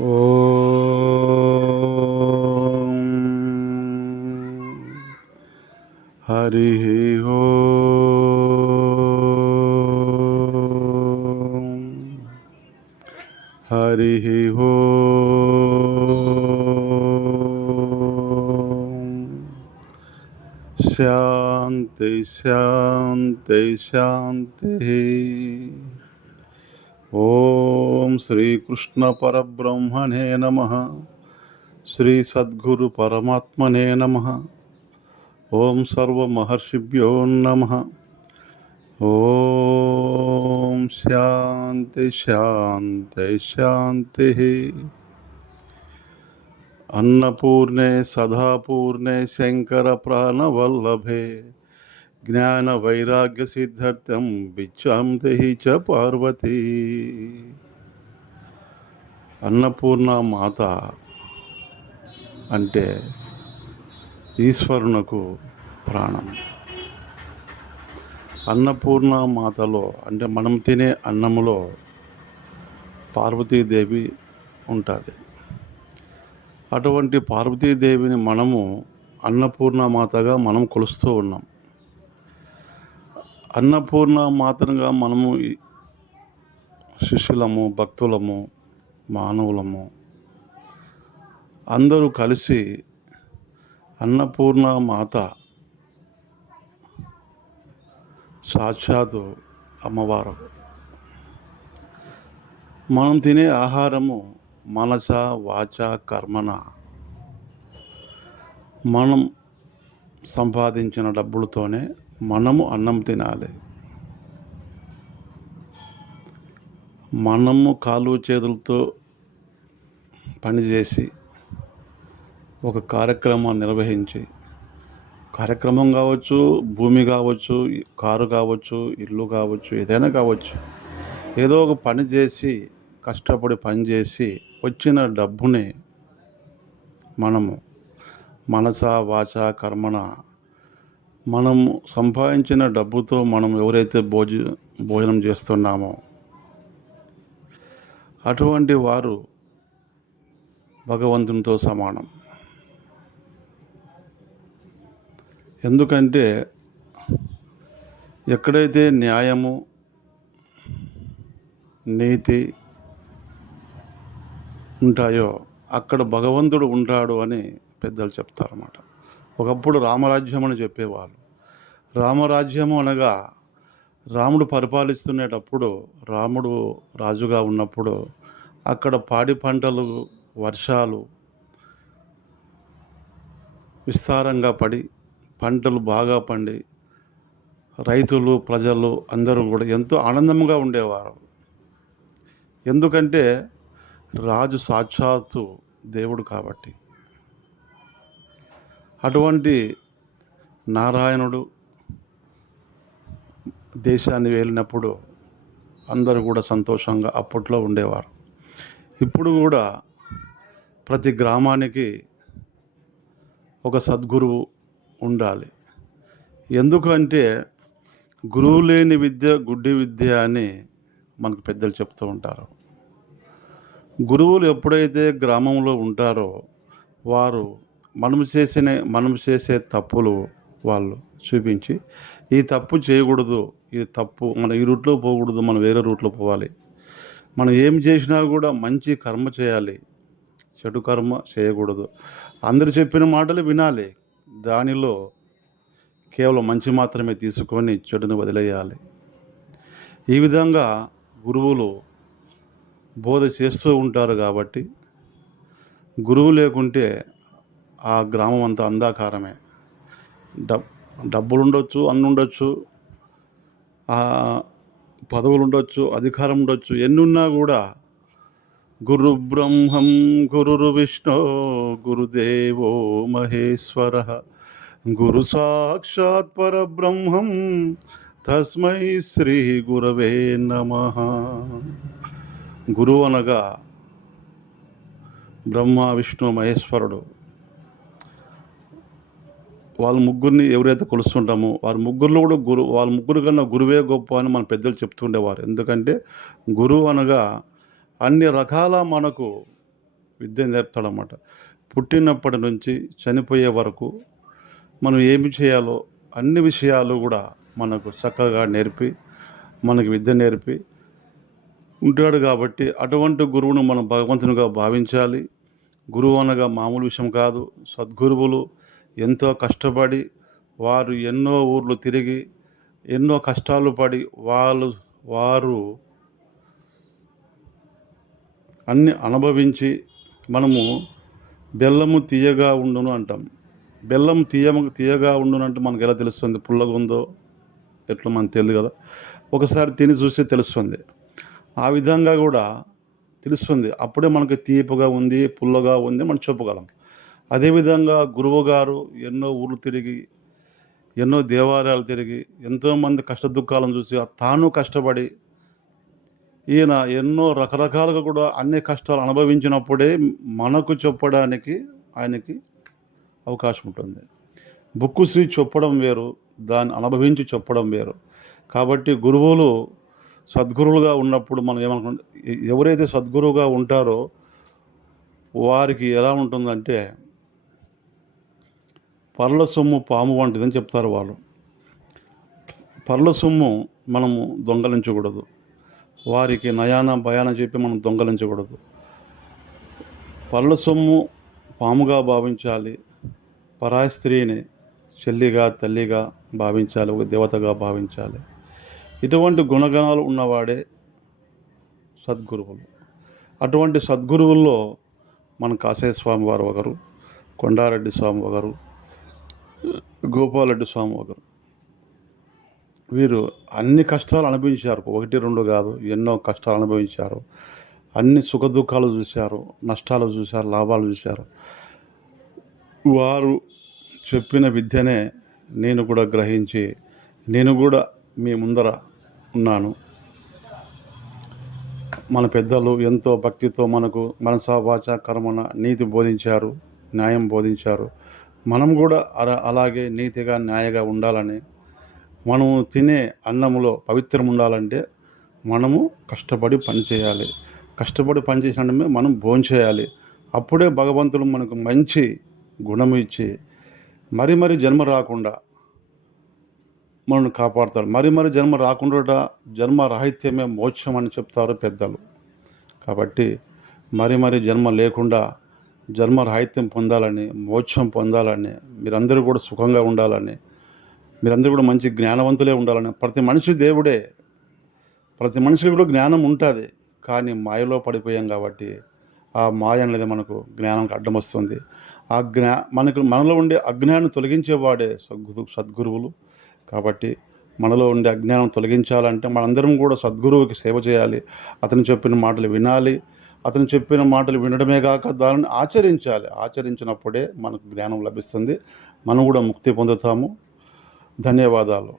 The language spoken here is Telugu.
ఓం హరి ఓం హరి ఓం శాంతి శాంతి శాంతి. ఓం శ్రీకృష్ణ పరబ్రహ్మణే నమః. శ్రీ సద్గురు పరమాత్మనే నమః. ఓం సర్వమహర్షిభ్యో నమః. ఓం శాంతి శాంతి శాంతి. అన్నపూర్ణే సదాపూర్ణే శంకర ప్రాణవల్లభే జ్ఞాన వైరాగ్య సిద్ధార్థం బిచ్చాంతి చ పార్వతీ. అన్నపూర్ణ మాత అంటే ఈశ్వరునకు ప్రాణం. అన్నపూర్ణ మాతలో అంటే మనం తినే అన్నములో పార్వతీదేవి ఉంటుంది. అటువంటి పార్వతీదేవిని మనము అన్నపూర్ణ మాతగా మనం కొలుస్తూ ఉన్నాం. అన్నపూర్ణ మాతగా మనము శిష్యులము, భక్తులము, మానవులము అందరూ కలిసి అన్నపూర్ణ మాత సాక్షాత్తు అమ్మవారు. మనం తినే ఆహారము మనస వాచ కర్మన మనం సంపాదించిన డబ్బులతోనే మనము అన్నం తినాలి. మనము కాలు చేతులతో పనిచేసి ఒక కార్యక్రమాన్ని నిర్వహించి, కార్యక్రమం కావచ్చు, భూమి కావచ్చు, కారు కావచ్చు, ఇల్లు కావచ్చు, ఏదైనా కావచ్చు, ఏదో ఒక పని చేసి కష్టపడి పనిచేసి వచ్చిన డబ్బుని మనము మనస వాచ కర్మన మనము సంపాదించిన డబ్బుతో మనం ఎవరైతే భోజనం చేస్తున్నామో అటువంటి వారు భగవంతునితో సమానం. ఎందుకంటే ఎక్కడైతే న్యాయము నీతి ఉంటాయో అక్కడ భగవంతుడు ఉంటాడు అని పెద్దలు చెప్తారన్నమాట. ఒకప్పుడు రామరాజ్యం అని చెప్పేవాళ్ళు. రామరాజ్యము అనగా రాముడు పరిపాలిస్తునేటప్పుడు, రాముడు రాజుగా ఉన్నప్పుడు అక్కడ పాడి పంటలు, వర్షాలు విస్తారంగా పడి పంటలు బాగా పండి రైతులు, ప్రజలు అందరూ కూడా ఎంతో ఆనందంగా ఉండేవారు. ఎందుకంటే రాజు సాక్షాత్తు దేవుడు కాబట్టి. అటువంటి నారాయణుడు దేశాన్ని వెళ్ళినప్పుడు అందరూ కూడా సంతోషంగా అప్పట్లో ఉండేవారు. ఇప్పుడు కూడా ప్రతి గ్రామానికి ఒక సద్గురువు ఉండాలి. ఎందుకంటే గురువు లేని విద్య గుడ్డి విద్య అని మనకు పెద్దలు చెప్తూ ఉంటారు. గురువులు ఎప్పుడైతే గ్రామంలో ఉంటారో వారు మనం చేసే తప్పులు వాళ్ళు చూపించి, ఈ తప్పు చేయకూడదు, ఇది తప్పు, మనం ఈ రూట్లో పోకూడదు, మనం వేరే రూట్లో పోవాలి, మనం ఏం చేసినా కూడా మంచి కర్మ చేయాలి, చెడు కర్మ చేయకూడదు, అందరు చెప్పిన మాటలు వినాలి, దానిలో కేవలం మంచి మాత్రమే తీసుకొని చెడును వదిలేయాలి. ఈ విధంగా గురువులు బోధ చేస్తూ ఉంటారు. కాబట్టి గురువు లేకుంటే ఆ గ్రామం అంతా అంధాకారమే. డబ్బులు ఉండొచ్చు, అన్ని ఉండొచ్చు, పదవులు ఉండొచ్చు, అధికారం ఉండొచ్చు, ఎన్నున్నా కూడా గురు బ్రహ్మం గురు విష్ణు గురుదేవో మహేశ్వర గురు సాక్షాత్ పరబ్రహ్మం తస్మై శ్రీ గురవే నమః. గురువు అనగా బ్రహ్మ విష్ణు మహేశ్వరుడు. వాళ్ళ ముగ్గురిని ఎవరైతే కొలుస్తుంటామో వాళ్ళ ముగ్గురులో కూడా వాళ్ళ ముగ్గురు కన్నా గురువే గొప్ప అని మన పెద్దలు చెప్తుండేవారు. ఎందుకంటే గురువు అనగా అన్ని రకాల మనకు విద్య నేర్పుతాడనమాట. పుట్టినప్పటి నుంచి చనిపోయే వరకు మనం ఏమి చేయాలో అన్ని విషయాలు గూడా మనకు చక్కగా నేర్పి, మనకి విద్య నేర్పి ఉంటాడు గాబట్టి, అటువంటి గురువును మనం భగవంతునిగా భావించాలి. గురువు అనగా మామూలు విషయం కాదు. సద్గురువులు ఎంతో కష్టపడి, వారు ఎన్నో ఊర్లు తిరిగి, ఎన్నో కష్టాలు పడి, వారు అన్నీ అనుభవించి, మనము బెల్లము తియ్యగా ఉండును అంటాం. బెల్లం తియ్యగా ఉండునంటే మనకెలా తెలుస్తుంది? పుల్లగుందో ఎట్లా మనకు తెలీదు గదా! ఒకసారి తిని చూస్తే తెలుస్తుంది. ఆ విధంగా గూడా తెలుస్తుంది. అప్పుడే మనకు తీపుగా ఉంది, పుల్లగా ఉంది మనం చెప్పగలం. అదేవిధంగా గురువుగారు ఎన్నో ఊర్లు తిరిగి, ఎన్నో దేవాలయాలు తిరిగి, ఎంతోమంది కష్టదుఃఖాలను చూసి, తాను కష్టపడి, ఈయన ఎన్నో రకరకాలుగా కూడా అన్ని కష్టాలు అనుభవించినప్పుడే మనకు చెప్పడానికి ఆయనకి అవకాశం ఉంటుంది. బుక్కు చూసి చెప్పడం వేరు, దాన్ని అనుభవించి చెప్పడం వేరు. కాబట్టి గురువులు సద్గురువులుగా ఉన్నప్పుడు మనం ఏమనుకుంటాం, ఎవరైతే సద్గురువుగా ఉంటారో వారికి ఎలా ఉంటుందంటే, పరుల సొమ్ము పాము వంటిదని చెప్తారు వాళ్ళు. పరుల సొమ్ము మనము దొంగలించకూడదు. వారికి నయాన భయాన చెప్పి మనం దొంగలించకూడదు. పరుల సొమ్ము పాముగా భావించాలి. పరాయి స్త్రీని చెల్లిగా, తల్లిగా భావించాలి. ఒక దేవతగా భావించాలి. ఇటువంటి గుణగణాలు ఉన్నవాడే సద్గురువులు. అటువంటి సద్గురువుల్లో మన కాశయ్య స్వామి వారు ఒకరు, కొండారెడ్డి స్వామి ఒకరు, గోపాలరెడ్డి స్వామి ఒకరు. వీరు అన్ని కష్టాలు అనుభవించారు. 1, 2 కాదు, ఎన్నో కష్టాలు అనుభవించారు. అన్ని సుఖదుఖాలు చూశారు, నష్టాలు చూశారు, లాభాలు చూశారు. వారు చెప్పిన విద్యనే నేను కూడా గ్రహించి, నేను కూడా మీ ముందర ఉన్నాను. మన పెద్దలు ఎంతో భక్తితో మనకు మనస వాచ కర్మణ నీతి బోధించారు, న్యాయం బోధించారు. మనం కూడా అలాగే నీతిగా, న్యాయంగా ఉండాలని, మనము తినే అన్నములో పవిత్రం ఉండాలంటే మనము కష్టపడి పని చేయాలి. కష్టపడి పని చేసినమే మనం భోంచేయాలి. అప్పుడే భగవంతుడు మనకు మంచి గుణము ఇచ్చి మరి జన్మ రాకుండా మనల్ని కాపాడుతాడు. మరి జన్మ రాకుండా జన్మ రాహిత్యమే మోక్షం అని చెప్తారు పెద్దలు. కాబట్టి మరి జన్మ లేకుండా జన్మ రాహిత్యం పొందాలని, మోక్షం పొందాలని, మీరందరూ కూడా సుఖంగా ఉండాలని, మీరందరూ కూడా మంచి జ్ఞానవంతులే ఉండాలని. ప్రతి మనిషి దేవుడే. ప్రతి మనిషికి కూడా జ్ఞానం ఉంటుంది. కానీ మాయలో పడిపోయాం కాబట్టి ఆ మాయ అనేది మనకు జ్ఞానానికి అడ్డం వస్తుంది. మనలో ఉండే అజ్ఞానం తొలగించేవాడే సద్గురువులు. కాబట్టి మనలో ఉండే అజ్ఞానం తొలగించాలంటే మనందరం కూడా సద్గురువుకి సేవ చేయాలి. అతను చెప్పిన మాటలు వినాలి. అతను చెప్పిన మాటలు వినడమే కాక దానిని ఆచరించాలి. ఆచరించినప్పుడే మనకు జ్ఞానం లభిస్తుంది. మనం కూడా ముక్తి పొందుతాము. ధన్యవాదాలు.